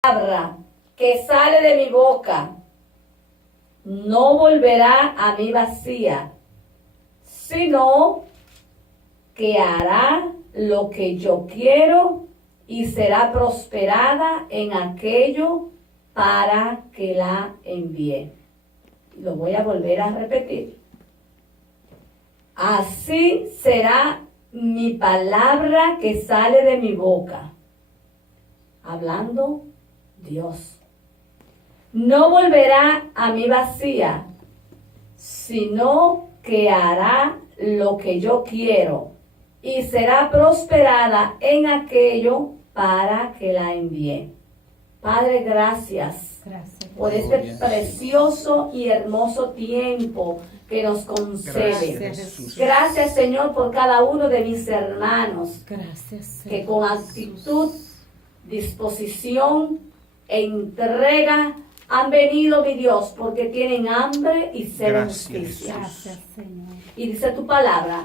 palabra que sale de mi boca no volverá a mí vacía, sino que hará lo que yo quiero y será prosperada en aquello para que la envíe. Lo voy a volver a repetir. Así será mi palabra que sale de mi boca. Hablando Dios. No volverá a mí vacía, sino que hará lo que yo quiero y será prosperada en aquello para que la envíe. Padre, gracias por este precioso y hermoso tiempo que nos concede. Gracias, Señor, por cada uno de mis hermanos. Gracias, que con actitud, disposición e entrega han venido, mi Dios, porque tienen hambre y sed de justicia. Gracias, Señor. Y dice tu palabra: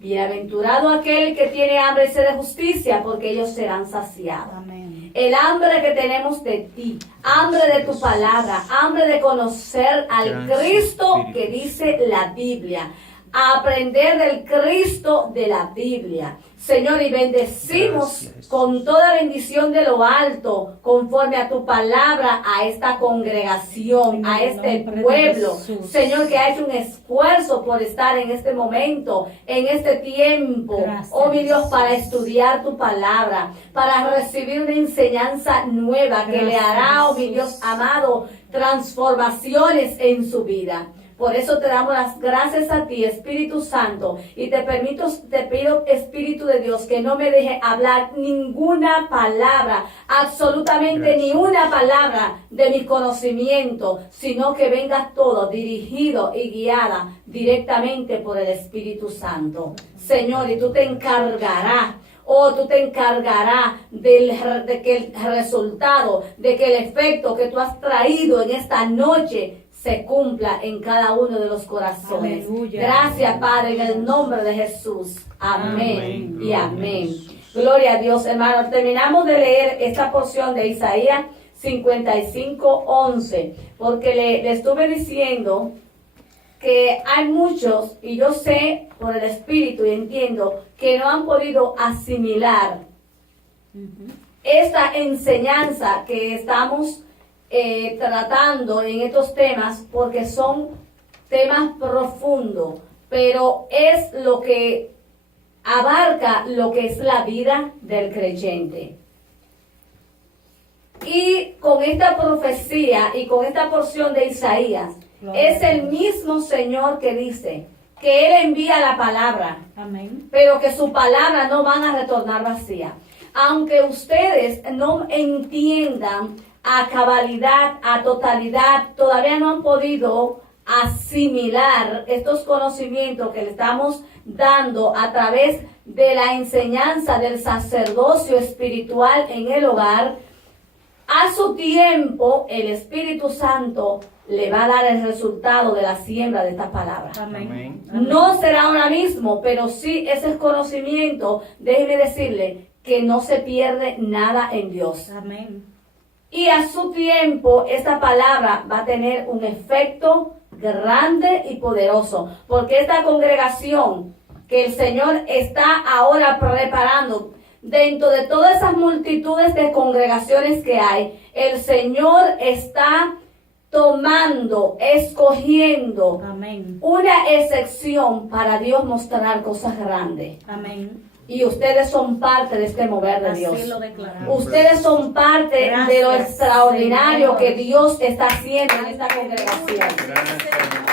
bienaventurado aquel que tiene hambre y sed de justicia, porque ellos serán saciados. Amén. El hambre que tenemos de ti, hambre de tu palabra, hambre de conocer al Cristo que dice la Biblia, aprender del Cristo de la Biblia. Señor, y bendecimos con toda bendición de lo alto, conforme a tu palabra, a esta congregación, a este pueblo, Señor, que ha hecho un esfuerzo por estar en este momento, en este tiempo, oh mi Dios, para estudiar tu palabra, para recibir una enseñanza nueva que le hará, oh mi Dios amado, transformaciones en su vida. Por eso te damos las gracias a ti, Espíritu Santo, y te pido, Espíritu de Dios, que no me deje hablar ninguna palabra, absolutamente ni una palabra de mi conocimiento, sino que venga todo dirigido y guiada directamente por el Espíritu Santo. Señor, y tú te encargarás. Tú te encargarás de que el resultado, de que el efecto que tú has traído en esta noche se cumpla en cada uno de los corazones. Aleluya. Gracias, Padre, en el nombre de Jesús. Amén y amén. Gloria a Dios, hermanos. Terminamos de leer esta porción de Isaías 55:11, porque le estuve diciendo que hay muchos, y yo sé por el Espíritu y entiendo, que no han podido asimilar esta enseñanza que estamos tratando en estos temas, porque son temas profundos, pero es lo que abarca lo que es la vida del creyente. Y con esta profecía y con esta porción de Isaías, es el mismo Señor que dice que Él envía la palabra, amén, pero que su palabra no van a retornar vacía. Aunque ustedes no entiendan a cabalidad, a totalidad, todavía no han podido asimilar estos conocimientos que le estamos dando a través de la enseñanza del sacerdocio espiritual en el hogar. A su tiempo, el Espíritu Santo le va a dar el resultado de la siembra de esta palabra. amén. No será ahora mismo, pero sí ese conocimiento, déjeme decirle que no se pierde nada en Dios. Amén. Y a su tiempo, esta palabra va a tener un efecto grande y poderoso, porque esta congregación que el Señor está ahora preparando, dentro de todas esas multitudes de congregaciones que hay, el Señor está tomando, escogiendo Amén. una excepción para Dios mostrar cosas grandes. Amén. Y ustedes son parte de este mover de Así Dios. lo declaramos. Ustedes son parte Gracias, de lo extraordinario Señor, que Dios está haciendo en esta congregación. Gracias,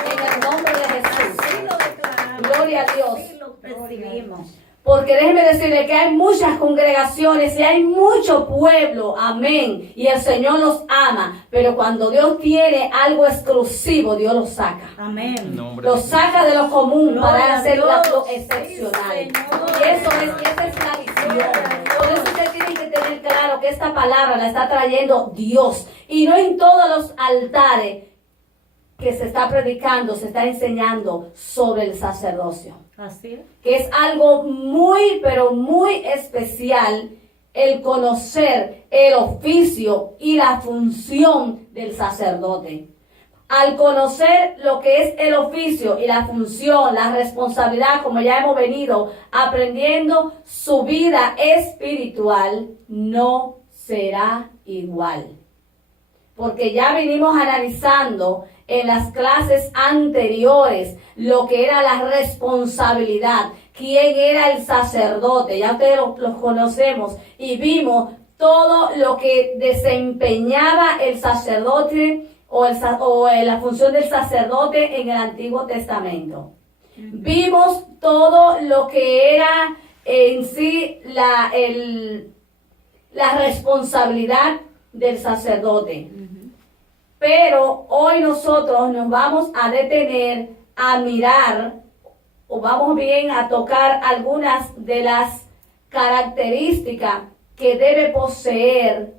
En el nombre de Jesús. así lo declaramos. Gloria a Dios. Así lo recibimos. Porque déjeme decirle que hay muchas congregaciones y hay mucho pueblo, amén, y el Señor los ama, pero cuando Dios tiene algo exclusivo, Dios lo saca. Amén. Lo saca de lo común Gloria para a hacerlo Dios. excepcional. Sí, Señor. Y esa es la visión. Por eso usted tiene que tener claro que esta palabra la está trayendo Dios, y no en todos los altares que se está predicando, se está enseñando sobre el sacerdocio. Así es. Que es algo muy, pero muy especial el conocer el oficio y la función del sacerdote. Al conocer lo que es el oficio y la función, la responsabilidad, como ya hemos venido aprendiendo, su vida espiritual no será igual. Porque ya venimos analizando en las clases anteriores lo que era la responsabilidad, quién era el sacerdote, ya ustedes los conocemos y vimos todo lo que desempeñaba el sacerdote o la función del sacerdote en el Antiguo Testamento. Vimos todo lo que era en sí la responsabilidad del sacerdote. Pero hoy nosotros nos vamos a detener a mirar o vamos bien a tocar algunas de las características que debe poseer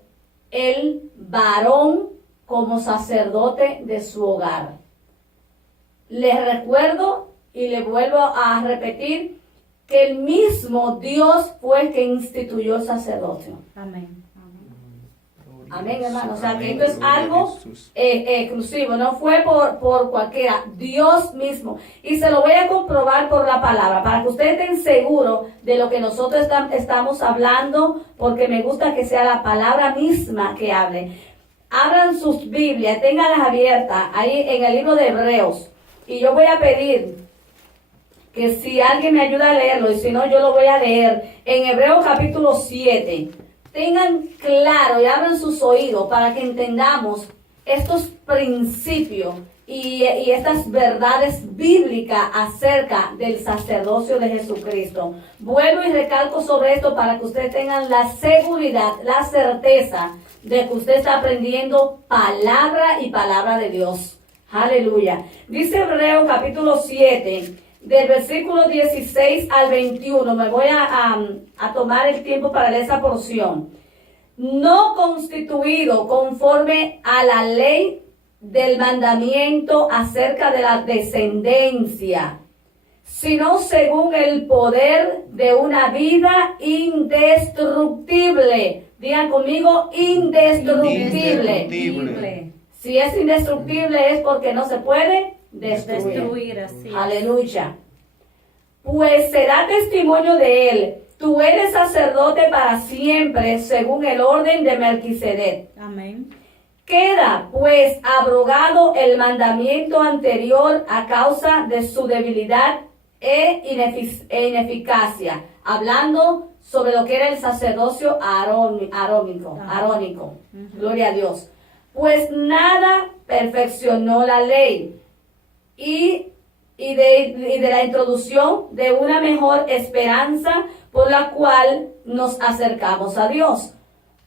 el varón como sacerdote de su hogar. Les recuerdo y les vuelvo a repetir que el mismo Dios fue el que instituyó el sacerdocio. Amén. Amén, hermano. O sea, que esto es algo exclusivo, no fue por cualquiera, Dios mismo. Y se lo voy a comprobar por la palabra, para que ustedes estén seguros de lo que nosotros estamos hablando, porque me gusta que sea la palabra misma que hable. Abran sus Biblias, ténganlas abiertas ahí en el libro de Hebreos. Y yo voy a pedir que si alguien me ayuda a leerlo, y si no, yo lo voy a leer en Hebreos capítulo 7. Tengan claro y abran sus oídos para que entendamos estos principios y estas verdades bíblicas acerca del sacerdocio de Jesucristo. Vuelvo y recalco sobre esto para que ustedes tengan la seguridad, la certeza de que usted está aprendiendo palabra y palabra de Dios. Aleluya. Dice Hebreos capítulo 7, del versículo 16 al 21. Me voy a tomar el tiempo para leer esa porción. No constituido conforme a la ley del mandamiento acerca de la descendencia, sino según el poder de una vida indestructible. Digan conmigo, indestructible. Si es indestructible es porque no se puede destruir. Así. Aleluya. Pues será testimonio de él. Tú eres sacerdote para siempre, según el orden de Melquisedec. Amén. Queda pues abrogado el mandamiento anterior a causa de su debilidad e ineficacia, hablando sobre lo que era el sacerdocio arónico. Gloria a Dios. Pues nada perfeccionó la ley y de la introducción de una mejor esperanza por la cual nos acercamos a Dios.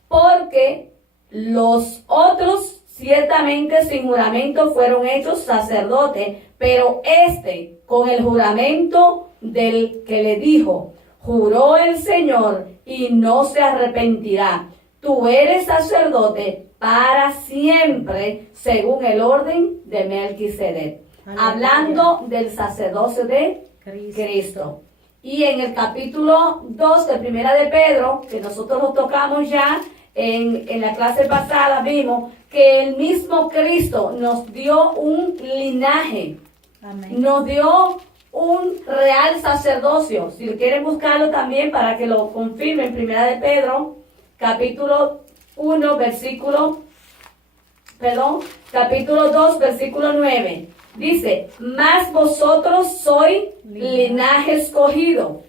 Porque los otros ciertamente sin juramento fueron hechos sacerdotes, pero este con el juramento del que le dijo, juró el Señor y no se arrepentirá. Tú eres sacerdote para siempre, según el orden de Melquisedec. Hablando del sacerdocio de Cristo. Y en el capítulo 2 de Primera de Pedro, que nosotros lo tocamos ya en la clase pasada, vimos que el mismo Cristo nos dio un linaje. Amén. Nos dio un real sacerdocio. Si quieren buscarlo también para que lo confirme en Primera de Pedro, capítulo 2, versículo 9. Dice, mas vosotros sois linaje escogido,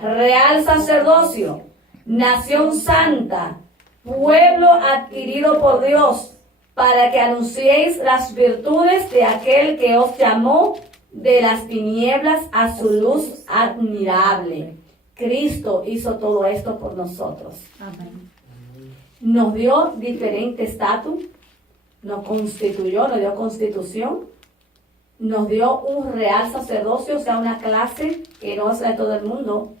real sacerdocio, nación santa, pueblo adquirido por Dios, para que anunciéis las virtudes de aquel que os llamó de las tinieblas a su luz admirable. Cristo hizo todo esto por nosotros. Amén. Nos dio diferente estatus, nos constituyó, nos dio constitución, nos dio un real sacerdocio, o sea, una clase que no es de todo el mundo,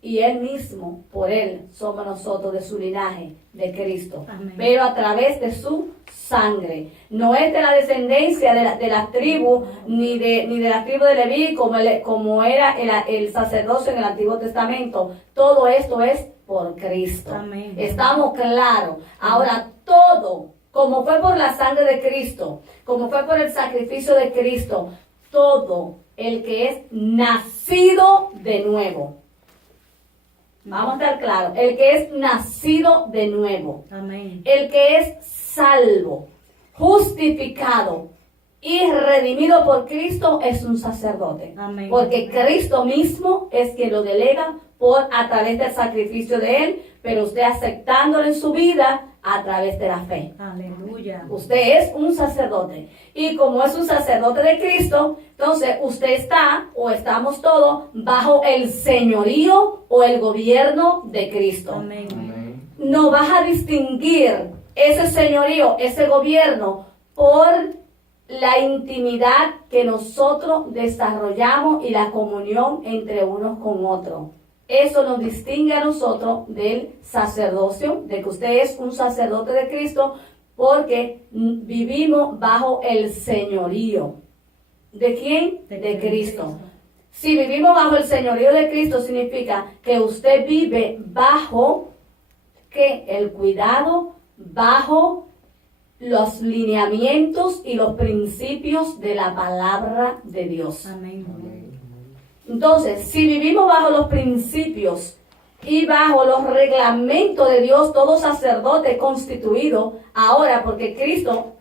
y Él mismo, por Él, somos nosotros de su linaje, de Cristo. Amén. Pero a través de su sangre. No es de la descendencia de la tribu, ni de la tribu de Leví, como era el sacerdocio en el Antiguo Testamento. Todo esto es por Cristo. Amén. Estamos claros. Ahora todo, como fue por la sangre de Cristo, como fue por el sacrificio de Cristo, todo el que es nacido de nuevo. Vamos a estar claros. El que es nacido de nuevo. Amén. El que es salvo, justificado y redimido por Cristo es un sacerdote. Amén. Porque Cristo mismo es quien lo delega a través del sacrificio de Él, pero usted aceptándolo en su vida a través de la fe. Aleluya. Usted es un sacerdote. Y como es un sacerdote de Cristo, entonces usted está, o estamos todos, bajo el señorío o el gobierno de Cristo. Amén. No vas a distinguir ese señorío, ese gobierno, por la intimidad que nosotros desarrollamos y la comunión entre unos con otros. Eso nos distingue a nosotros del sacerdocio, de que usted es un sacerdote de Cristo, porque vivimos bajo el señorío. ¿De quién? De Cristo. Si vivimos bajo el señorío de Cristo, significa que usted vive bajo el cuidado, bajo los lineamientos y los principios de la palabra de Dios. Amén. Entonces, si vivimos bajo los principios y bajo los reglamentos de Dios, todo sacerdote constituido ahora, porque Cristo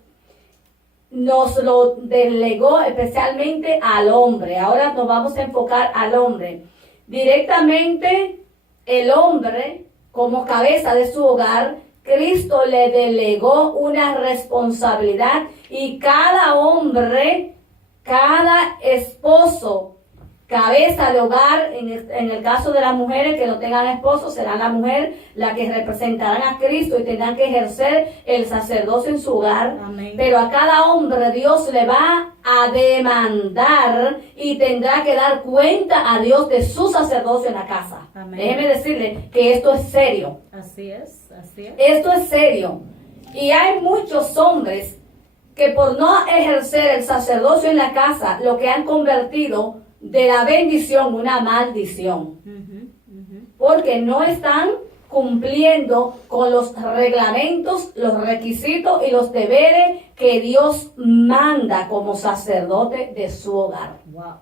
nos lo delegó especialmente al hombre. Ahora nos vamos a enfocar al hombre. Directamente el hombre, como cabeza de su hogar, Cristo le delegó una responsabilidad, y cada hombre, cada esposo, cabeza de hogar, en el caso de las mujeres que no tengan esposo, será la mujer la que representarán a Cristo y tendrán que ejercer el sacerdocio en su hogar. Amén. Pero a cada hombre Dios le va a demandar y tendrá que dar cuenta a Dios de su sacerdocio en la casa. Amén. Déjeme decirle que esto es serio. Así es, así es. Esto es serio. Y hay muchos hombres que por no ejercer el sacerdocio en la casa, lo que han convertido de la bendición una maldición. Porque no están cumpliendo con los reglamentos, los requisitos y los deberes que Dios manda como sacerdote de su hogar. Wow.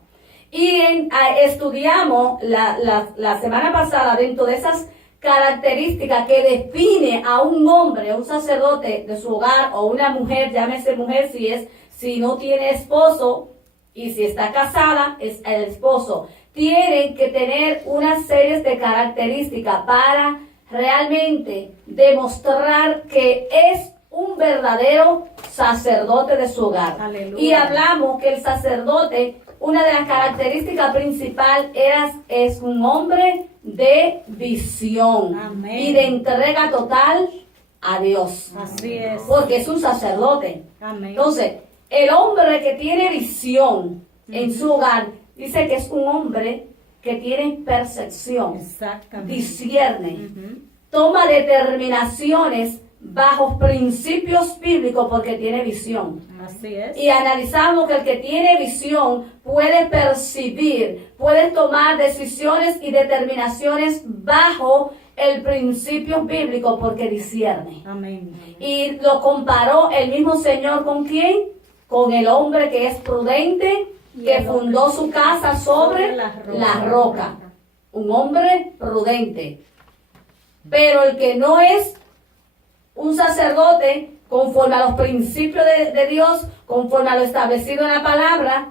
Y estudiamos la semana pasada dentro de esas características que define a un hombre, a un sacerdote de su hogar, o una mujer, llámese mujer si no tiene esposo, y si está casada es el esposo. Tienen que tener una serie de características para realmente demostrar que es un verdadero sacerdote de su hogar. Aleluya. Y hablamos que el sacerdote, una de las características principales es un hombre de visión. Amén. Y de entrega total a Dios. Así es. Porque es un sacerdote. Amén. Entonces, el hombre que tiene visión en su hogar, dice que es un hombre que tiene percepción, Exactamente. discierne, toma determinaciones bajo principios bíblicos porque tiene visión. Así es. Y analizamos que el que tiene visión puede percibir, puede tomar decisiones y determinaciones bajo el principio bíblico porque discierne. Amén. Y lo comparó el mismo Señor ¿con quién? Con el hombre que es prudente, que fundó su casa sobre la roca. Un hombre prudente. Pero el que no es un sacerdote conforme a los principios de Dios, conforme a lo establecido en la palabra,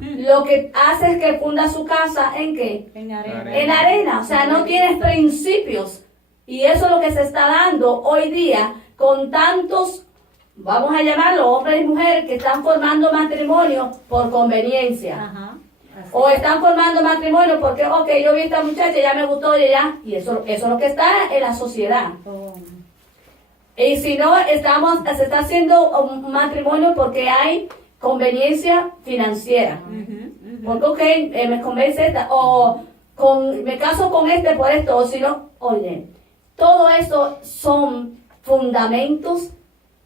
lo que hace es que funda su casa ¿en qué? En arena. En arena. O sea, no tienes principios. Y eso es lo que se está dando hoy día con tantos, vamos a llamarlo, hombres y mujeres que están formando matrimonio por conveniencia. Ajá. Así O están formando matrimonio porque, ok, yo vi a esta muchacha, ya me gustó y ya. Y eso es lo que está en la sociedad. Oh. Y si no, se está haciendo un matrimonio porque hay conveniencia financiera. Porque, ok, me convence esta. O me caso con este por esto, o si no, oye, todo eso son fundamentos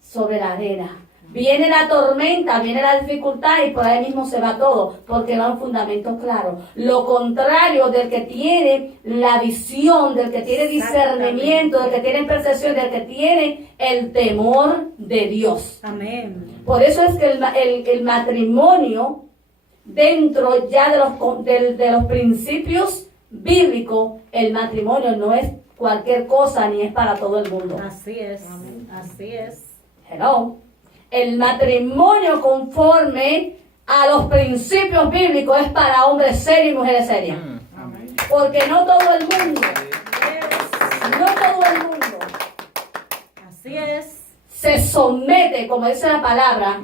sobre la arena. Viene la tormenta, viene la dificultad y por ahí mismo se va todo, porque no hay un fundamento claro. Lo contrario del que tiene la visión, del que tiene discernimiento, del que tiene percepción, del que tiene el temor de Dios. Amén. Por eso es que el matrimonio, dentro ya de los principios bíblicos, el matrimonio no es cualquier cosa ni es para todo el mundo. Así es. Así es. Hello. El matrimonio conforme a los principios bíblicos es para hombres serios y mujeres serias. Porque no todo el mundo, no todo el mundo Así es. se somete, como dice la palabra,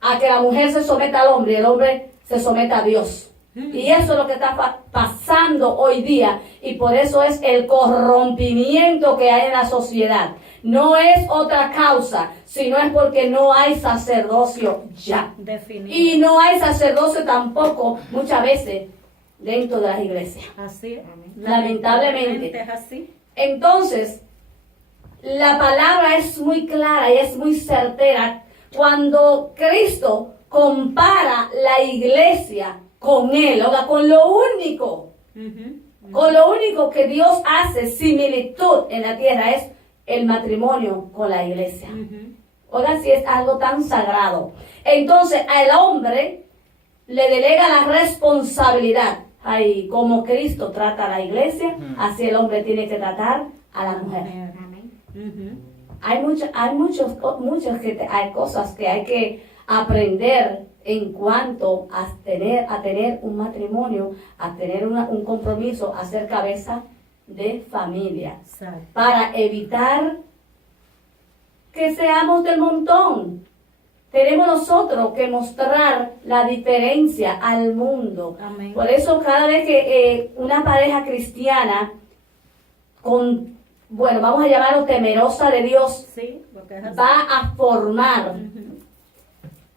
a que la mujer se someta al hombre y el hombre se someta a Dios. Y eso es lo que está pasando hoy día. Y por eso es el corrompimiento que hay en la sociedad. No es otra causa, sino es porque no hay sacerdocio ya. Definido. Y no hay sacerdocio tampoco muchas veces dentro de las iglesias. Así es. Lamentablemente. Es así. Entonces, la palabra es muy clara y es muy certera cuando Cristo compara la iglesia con Él, o sea, con lo único que Dios hace similitud en la tierra es el matrimonio con la iglesia. Oigan, si es algo tan sagrado. Entonces, al hombre le delega la responsabilidad. Ay, como Cristo trata a la iglesia, así el hombre tiene que tratar a la mujer. Hay cosas que hay que aprender en cuanto a tener un matrimonio, a tener un compromiso, a ser cabeza de familia, para evitar que seamos del montón. Tenemos nosotros que mostrar la diferencia al mundo. Amén. Por eso cada vez que una pareja cristiana vamos a llamarlo temerosa de Dios, Sí, porque es así. va a formar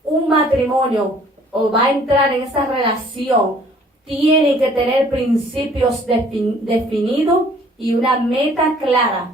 un matrimonio o va a entrar en esa relación, tiene que tener principios definidos y una meta clara,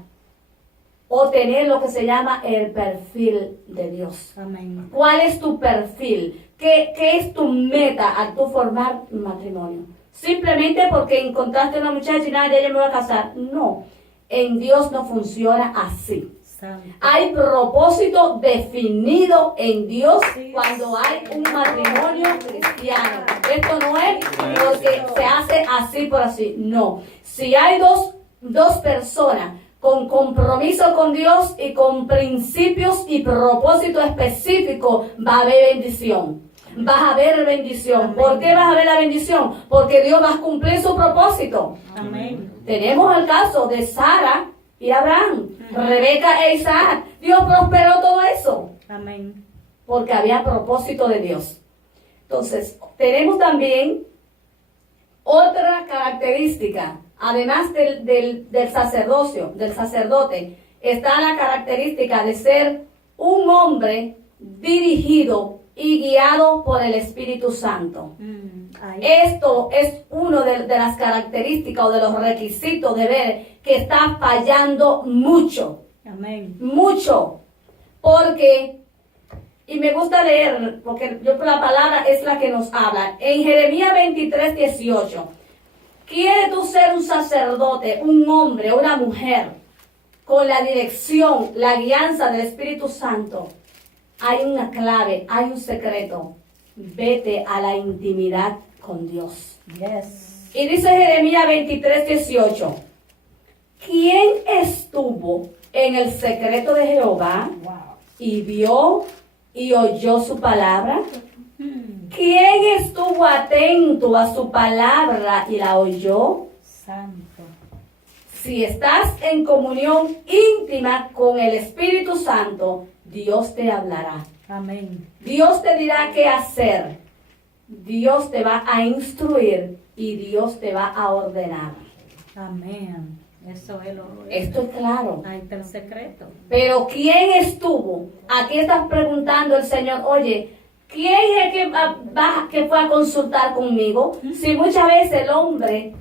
o tener lo que se llama el perfil de Dios. Amén. ¿Cuál es tu perfil? ¿Qué es tu meta al tú formar un matrimonio? Simplemente porque encontraste una muchacha y nada, ya yo me voy a casar. No, en Dios no funciona así. Santo. Hay propósito definido en Dios Sí. cuando hay un matrimonio cristiano. Esto no es porque se hace así por así. No. Si hay dos personas con compromiso con Dios y con principios y propósitos específicos, va a haber bendición. Vas a ver bendición. Amén. ¿Por qué vas a ver la bendición? Porque Dios va a cumplir su propósito. Amén. Tenemos el caso de Sara y Abraham, Rebeca e Isaac. Dios prosperó todo eso Amén. porque había propósito de Dios. Entonces, tenemos también otra característica, además del sacerdocio, del sacerdote, está la característica de ser un hombre dirigido y guiado por el Espíritu Santo. Ahí. Esto es uno de las características o de los requisitos de ver que está fallando mucho, Amén. mucho, porque, y me gusta leer, porque yo la palabra es la que nos habla, en Jeremías 23:18, ¿quieres tú ser un sacerdote, un hombre, una mujer, con la dirección, la guianza del Espíritu Santo? Hay una clave, hay un secreto. Vete a la intimidad con Dios. Yes. Y dice Jeremías 23:18, ¿quién estuvo en el secreto de Jehová Wow. y vio y oyó su palabra? ¿Quién estuvo atento a su palabra y la oyó? Santo. Si estás en comunión íntima con el Espíritu Santo, Dios te hablará. Amén. Dios te dirá qué hacer. Dios te va a instruir y Dios te va a ordenar. Amén. Eso es lo. Esto es claro. Ahí está el secreto. Pero ¿quién estuvo? Aquí estás preguntando el Señor, oye, ¿quién es que fue a consultar conmigo? Si muchas veces el hombre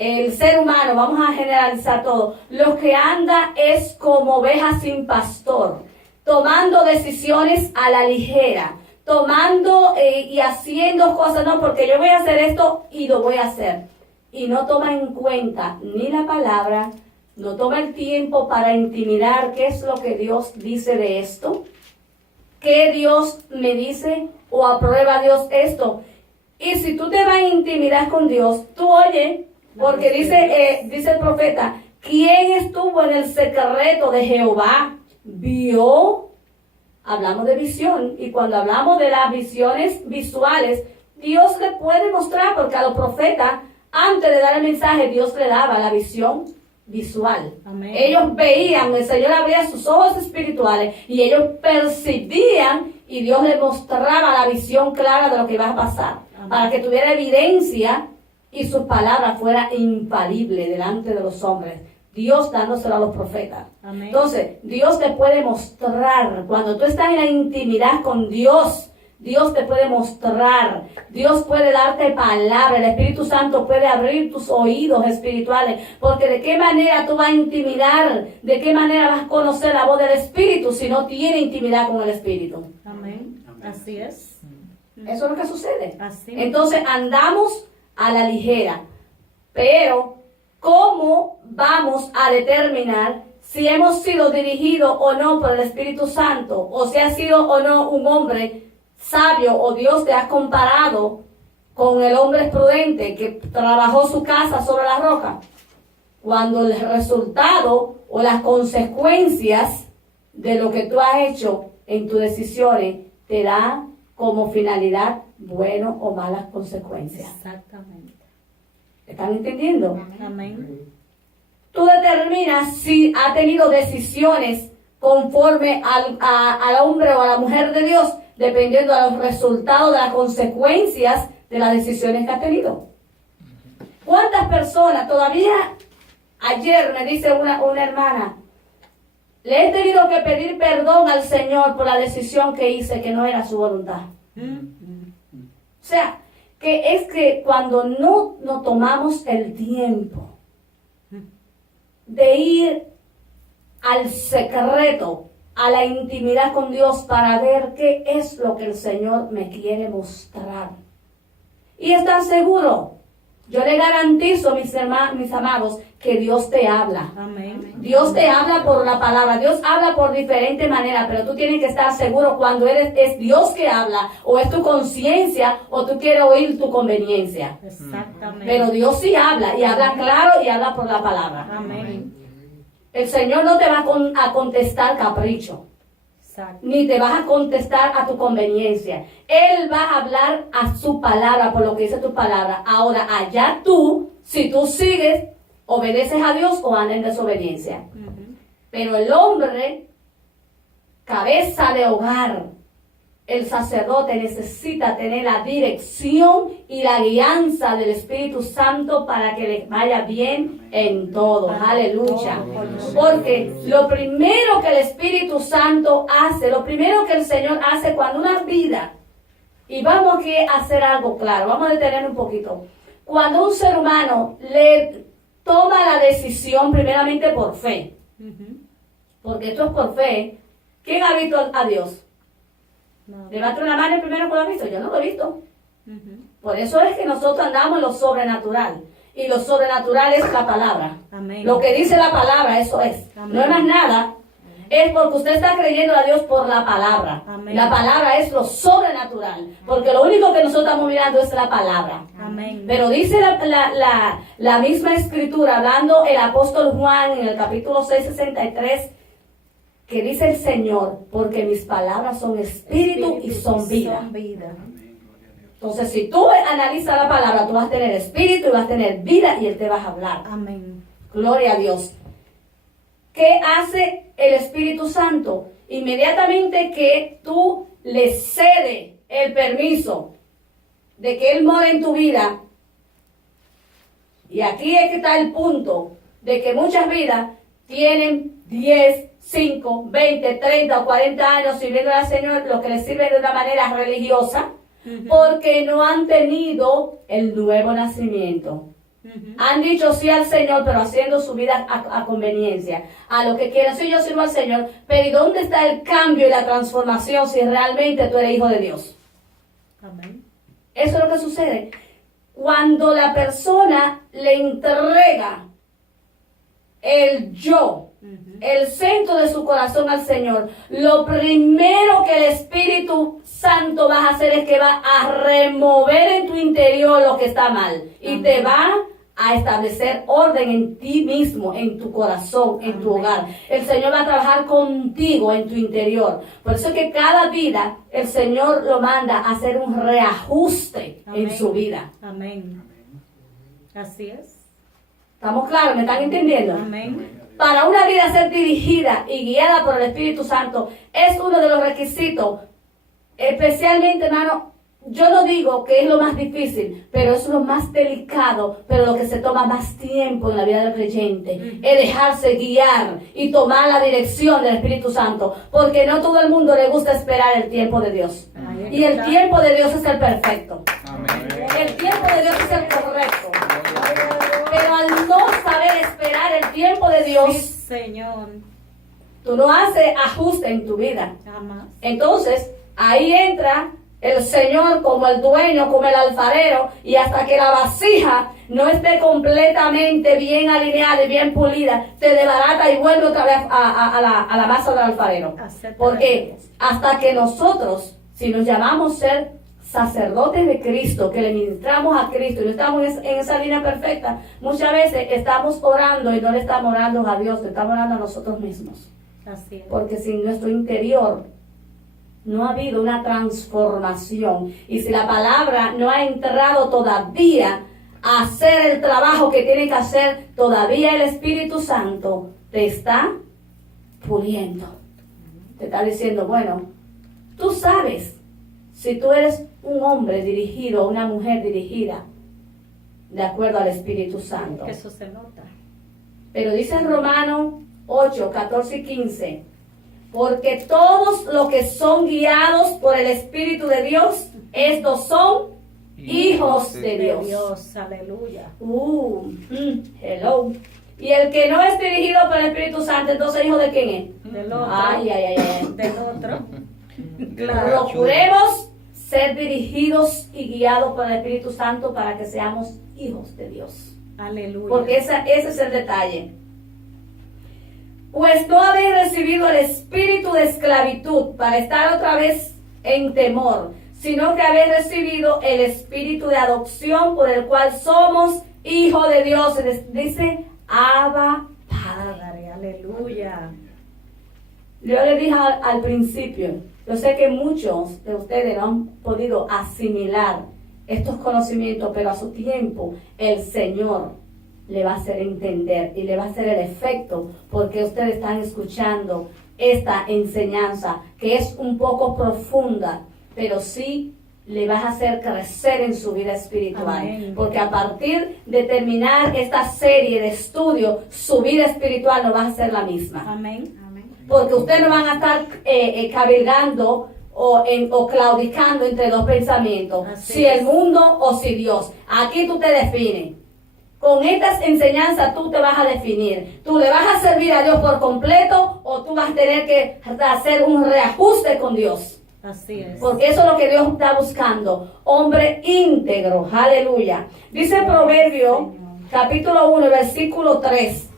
el ser humano, vamos a generalizar todo, lo que anda es como oveja sin pastor, tomando decisiones a la ligera, tomando y haciendo cosas, no, porque yo voy a hacer esto y lo voy a hacer. Y no toma en cuenta ni la palabra, no toma el tiempo para intimidar qué es lo que Dios dice de esto, qué Dios me dice o aprueba Dios esto. Y si tú te vas a intimidar con Dios, tú oye, porque dice el profeta, ¿quién estuvo en el secreto de Jehová? Vio. Hablamos de visión, y cuando hablamos de las visiones visuales, Dios le puede mostrar, porque a los profetas, antes de dar el mensaje, Dios le daba la visión visual. Amén. Ellos veían, el Señor abría sus ojos espirituales, y ellos percibían, y Dios les mostraba la visión clara de lo que iba a pasar, para que tuviera evidencia, y su palabra fuera infalible delante de los hombres. Dios dándoselo a los profetas. Amén. Entonces, Dios te puede mostrar, cuando tú estás en la intimidad con Dios, Dios te puede mostrar, Dios puede darte palabra, el Espíritu Santo puede abrir tus oídos espirituales, porque de qué manera tú vas a intimidar, de qué manera vas a conocer la voz del Espíritu si no tienes intimidad con el Espíritu. Amén. Así es. Eso es lo que sucede. Así. Entonces andamos a la ligera, pero ¿cómo vamos a determinar si hemos sido dirigidos o no por el Espíritu Santo, o si has sido o no un hombre sabio, o Dios te ha comparado con el hombre prudente que trabajó su casa sobre la roca? Cuando el resultado o las consecuencias de lo que tú has hecho en tus decisiones te da como finalidad bueno o malas consecuencias. Exactamente. ¿Están entendiendo? Amén. Tú determinas si ha tenido decisiones conforme al hombre o a la mujer de Dios, dependiendo de los resultados, de las consecuencias de las decisiones que ha tenido. ¿Cuántas personas, todavía ayer me dice una hermana, le he tenido que pedir perdón al Señor por la decisión que hice que no era su voluntad? O sea, que es que cuando no nos tomamos el tiempo de ir al secreto, a la intimidad con Dios para ver qué es lo que el Señor me quiere mostrar. Y estar seguro, yo le garantizo, mis amados, que Dios te habla. Amén. Dios te habla por la palabra, Dios habla por diferentes maneras, pero tú tienes que estar seguro cuando es Dios que habla, o es tu conciencia, o tú quieres oír tu conveniencia. Exactamente. Pero Dios sí habla, y habla claro, y habla por la palabra. Amén. El Señor no te va a contestar capricho, Exacto. ni te vas a contestar a tu conveniencia. Él va a hablar a su palabra, por lo que dice tu palabra. Ahora, allá tú, si tú sigues, obedeces a Dios o andas en desobediencia. Pero el hombre, cabeza de hogar, el sacerdote necesita tener la dirección y la guianza del Espíritu Santo para que le vaya bien en todo. Aleluya. Porque lo primero que el Espíritu Santo hace, lo primero que el Señor hace cuando una vida, y vamos aquí a hacer algo claro, vamos a detener un poquito. Cuando un ser humano le toma la decisión primeramente por fe, porque esto es por fe. ¿Quién ha visto a Dios? No. Levanta una mano el primero que lo ha visto. Yo no lo he visto. Por eso es que nosotros andamos en lo sobrenatural. Y lo sobrenatural es la palabra. Amén. Lo que dice la palabra, eso es. Amén. No es más nada. Es porque usted está creyendo a Dios por la palabra. Amén. La palabra es lo sobrenatural. Porque lo único que nosotros estamos mirando es la palabra. Amén. Pero dice la misma escritura, hablando el apóstol Juan en el capítulo 6:63, que dice el Señor, porque mis palabras son espíritu y son vida. Son vida. Entonces, si tú analizas la palabra, tú vas a tener espíritu y vas a tener vida y Él te va a hablar. Amén. Gloria a Dios. ¿Qué hace el Espíritu Santo? Inmediatamente que tú le cedes el permiso de que Él mora en tu vida. Y aquí es que está el punto de que muchas vidas tienen 10, 5, 20, 30 o 40 años sirviendo al Señor, lo que les sirve de una manera religiosa, porque no han tenido el nuevo nacimiento. Han dicho sí al Señor, pero haciendo su vida a conveniencia, a lo que quieren. Sí, yo sirvo al Señor, pero ¿y dónde está el cambio y la transformación si realmente tú eres hijo de Dios? Amén. Eso es lo que sucede. Cuando la persona le entrega el yo, el centro de su corazón al Señor, lo primero que el Espíritu Santo va a hacer es que va a remover en tu interior lo que está mal y te va a establecer orden en ti mismo, en tu corazón, en tu hogar. El Señor va a trabajar contigo en tu interior. Por eso es que cada vida el Señor lo manda a hacer un reajuste en su vida. Amén. Así es. ¿Estamos claros? ¿Me están entendiendo? Amén. Para una vida ser dirigida y guiada por el Espíritu Santo es uno de los requisitos, especialmente, hermano, yo no digo que es lo más difícil, pero es lo más delicado, pero lo que se toma más tiempo en la vida del creyente, es dejarse guiar y tomar la dirección del Espíritu Santo, porque no todo el mundo le gusta esperar el tiempo de Dios. Y el tiempo de Dios es el perfecto. El tiempo de Dios es el correcto. Pero al no saber esperar el tiempo de Dios, Sí, Señor. tú no haces ajuste en tu vida. Jamás. Entonces, ahí entra el Señor como el dueño, como el alfarero, y hasta que la vasija no esté completamente bien alineada y bien pulida, se desbarata y vuelve otra vez a la masa del alfarero. Porque hasta que nosotros, si nos llamamos ser sacerdotes de Cristo, que le ministramos a Cristo y no estamos en esa línea perfecta, muchas veces estamos orando y no le estamos orando a Dios, le estamos orando a nosotros mismos. Así es. Porque si en nuestro interior no ha habido una transformación y si la palabra no ha entrado todavía a hacer el trabajo que tiene que hacer, todavía el Espíritu Santo te está puliendo. Te está diciendo, bueno, tú sabes si tú eres un hombre dirigido, una mujer dirigida, de acuerdo al Espíritu Santo. Que eso se nota. Pero dice en Romanos 8, 14 y 15, porque todos los que son guiados por el Espíritu de Dios, estos son hijos de Dios. Dios, aleluya. Hello. Y el que no es dirigido por el Espíritu Santo, entonces hijo de quién es? Del otro. Ay. Del otro. Procuremos ser dirigidos y guiados por el Espíritu Santo para que seamos hijos de Dios. Aleluya. Porque ese es el detalle. Pues no habéis recibido el espíritu de esclavitud para estar otra vez en temor, sino que habéis recibido el espíritu de adopción por el cual somos hijos de Dios. Dice, Abba Padre. Aleluya. Yo le dije al principio, yo sé que muchos de ustedes no han podido asimilar estos conocimientos, pero a su tiempo el Señor le va a hacer entender y le va a hacer el efecto, porque ustedes están escuchando esta enseñanza que es un poco profunda, pero sí le vas a hacer crecer en su vida espiritual. Amén. Porque a partir de terminar esta serie de estudio, su vida espiritual no va a ser la misma. Amén. Porque ustedes no van a estar cabilgando o claudicando entre dos pensamientos. Así si es. el mundo o si Dios. Aquí tú te defines. Con estas enseñanzas tú te vas a definir. ¿Tú le vas a servir a Dios por completo o tú vas a tener que hacer un reajuste con Dios? Así es. Porque eso es lo que Dios está buscando. Hombre íntegro. Aleluya. Dice Proverbio, capítulo 1, versículo 3.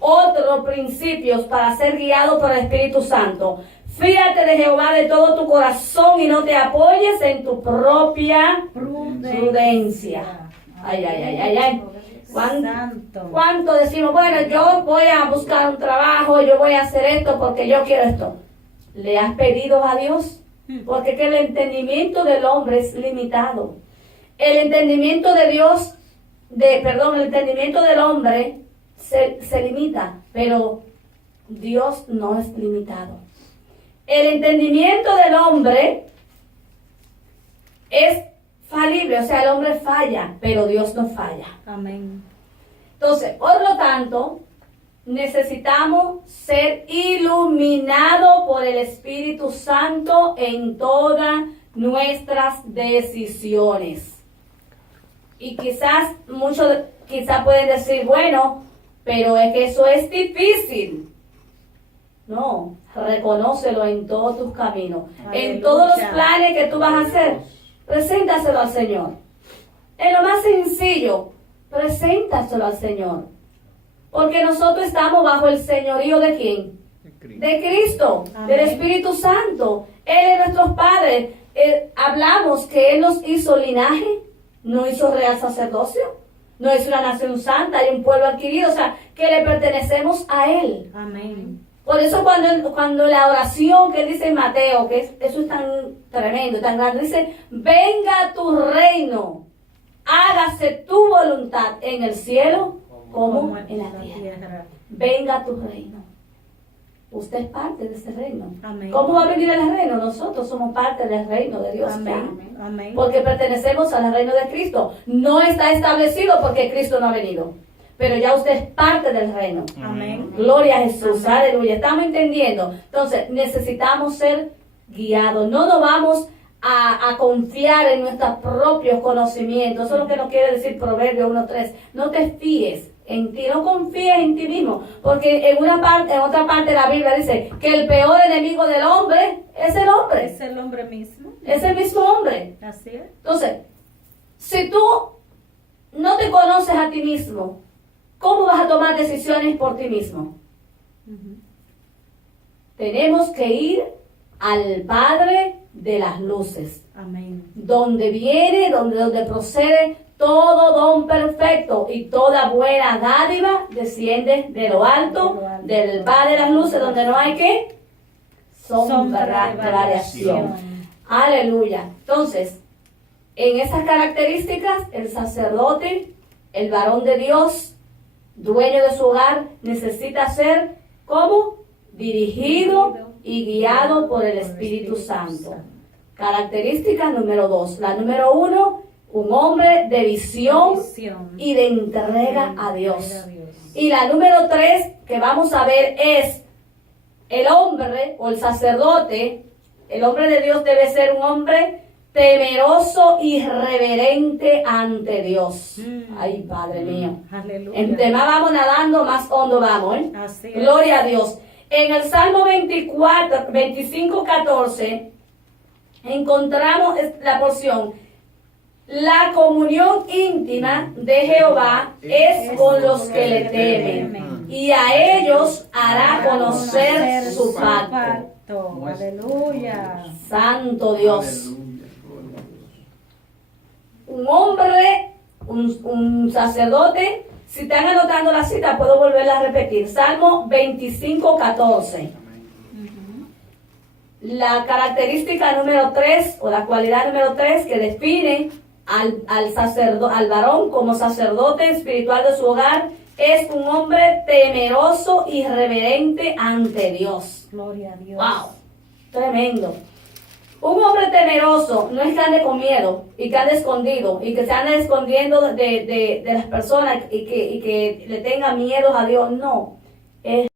Otros principios para ser guiado por el Espíritu Santo. Fíjate de Jehová de todo tu corazón y no te apoyes en tu propia prudencia. Ay. Santo. ¿Cuánto decimos? Bueno, yo voy a buscar un trabajo, yo voy a hacer esto porque yo quiero esto. ¿Le has pedido a Dios? Porque que el entendimiento del hombre es limitado. El entendimiento de Dios, el entendimiento del hombre se limita, pero Dios no es limitado. El entendimiento del hombre es falible, o sea, el hombre falla, pero Dios no falla. Amén. Entonces, por lo tanto, necesitamos ser iluminados por el Espíritu Santo en todas nuestras decisiones. Y quizás muchos pueden decir, bueno, pero es que eso es difícil. No, reconócelo en todos tus caminos. Aleluya. En todos los planes que tú vas a hacer, preséntaselo al Señor. En lo más sencillo, preséntaselo al Señor. Porque nosotros estamos bajo el señorío ¿de quién? De Cristo, Amén. del Espíritu Santo. Él es nuestro Padre. Hablamos que Él nos hizo linaje, no hizo real sacerdocio, no hizo una nación santa y un pueblo adquirido, o sea, que le pertenecemos a Él. Amén. Por eso cuando la oración que dice Mateo, que eso es tan tremendo, tan grande, dice, venga tu reino, hágase tu voluntad en el cielo como en la tierra. Venga tu reino. Usted es parte de ese reino. Amén. ¿Cómo va a venir el reino? Nosotros somos parte del reino de Dios. Amén. Amén. Porque pertenecemos al reino de Cristo. No está establecido porque Cristo no ha venido. Pero ya usted es parte del reino. Amén. Gloria a Jesús. Amén. Aleluya. ¿Estamos entendiendo? Entonces, necesitamos ser guiados. No nos vamos a confiar en nuestros propios conocimientos. Eso es lo que nos quiere decir Proverbios 1:3. No te fíes en ti, no confíes en ti mismo. Porque en otra parte de la Biblia dice que el peor enemigo del hombre es el hombre. Es el hombre mismo. Es el mismo hombre. Así es. Entonces, si tú no te conoces a ti mismo, ¿cómo vas a tomar decisiones por ti mismo? Ujú. Tenemos que ir al Padre de las luces, Amén. donde procede todo don perfecto y toda buena dádiva desciende de lo alto, del Padre de las luces, donde no hay que sombra de variación. Aleluya. Entonces, en esas características, el sacerdote, el varón de Dios, dueño de su hogar, necesita ser como dirigido y guiado por el Espíritu Santo. Característica número 2. La número 1, un hombre de visión y de entrega a Dios. Y la número 3 que vamos a ver es el hombre o el sacerdote. El hombre de Dios debe ser un hombre temeroso y reverente ante Dios. Ay, Padre mío. Aleluya. Entre más vamos nadando, más hondo vamos, ¿eh? Así es. Gloria a Dios. En el Salmo 25:14 encontramos la porción: la comunión íntima de Jehová es con los que le temen, y a ellos hará conocer su pacto. Aleluya. Santo Dios. Un hombre, un sacerdote. Si están anotando la cita, puedo volverla a repetir. Salmo 25:14. La característica número 3, o la cualidad número 3 que define al varón como sacerdote espiritual de su hogar, es un hombre temeroso y reverente ante Dios. Gloria a Dios. ¡Wow! Tremendo. Un hombre temeroso no es que ande con miedo y que ande escondido y que se ande escondiendo de las personas y que le tenga miedo a Dios. No. Es